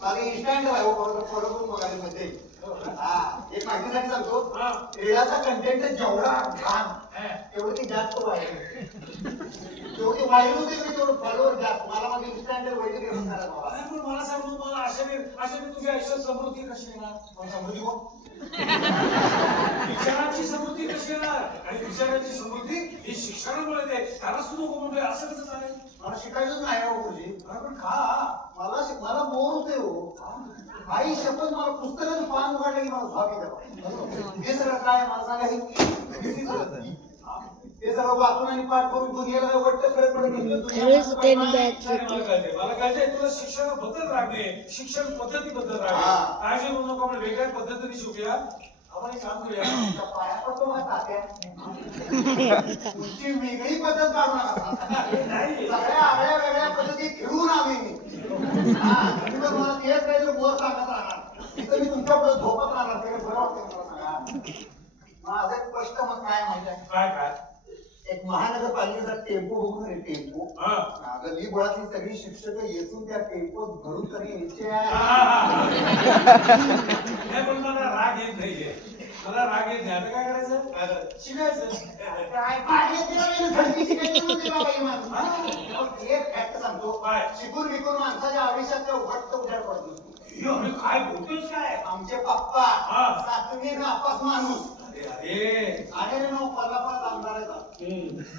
मला इन्स्टंट आहे बरोबर बघायला मध्ये एक माहितीसाठी सांगतो रेळाचा कंटेंट जेवढा घाण तेवढं ती जास्त व्हायरल जेवढी व्हायरल होते तेवढं फॉलोअर जास्त मला माझी इन्स्टंट वैदिक पण मला सांगतो मला अशा तुझ्या आयुष्यात समृद्धी कशी येणार समृद्धी हो विचारांची समृद्धी कशी येणार आणि विचारांची समृद्धी ही शिक्षणामुळे ते त्याला सुद्धा म्हणतोय असं कसं चालेल मला शिकायचंच नाही हो गुरुजी पण खा मला बोर होते हो आई शपथ मला पुस्तकाचं पान उघडलं की मला झोप येते हे सगळं काय मला सांगा हे सगळं वाचून आणि पाठ करून दुनियेला वाटत फरक पडत मला कळते तुला शिक्षणाबद्दल रागणे शिक्षण पद्धतीबद्दल रागणे काळजी करू नको आपण वेगळ्या पद्धतीने शिकूया आपण एक काम करूया पाया पडतो का तात्या तुमची वेगळी पद्धत काढू नका सगळ्या आगळ्या वेगळ्या पद्धती घेऊन आम्ही मला तेच काहीतरी बोर सांगत राहणार तिथं मी तुमच्यापुढे झोपत राहणार ते बरं वाटतं मला सांगा माझं एक स्पष्ट मत काय माहिती आहे काय एक महानगरपालिकेचा टेम्पो बघून टेम्पो गल्ली बोळातली सगळी शिक्षक येऊन त्या टेम्पोत भरून तरी यायचे पण मला राग येत नाहीये मला राग येत नाही आता काय करायचं शिकायचं एक फॅक्ट सांगतो शिकून विकून माणसाच्या आयुष्यात घट्ट उजाड पडतो काय बोलतोस काय आमचे पप्पा सातवी नापास माणूस अरे अरे नो कोल्हापुरात आमदार आहेत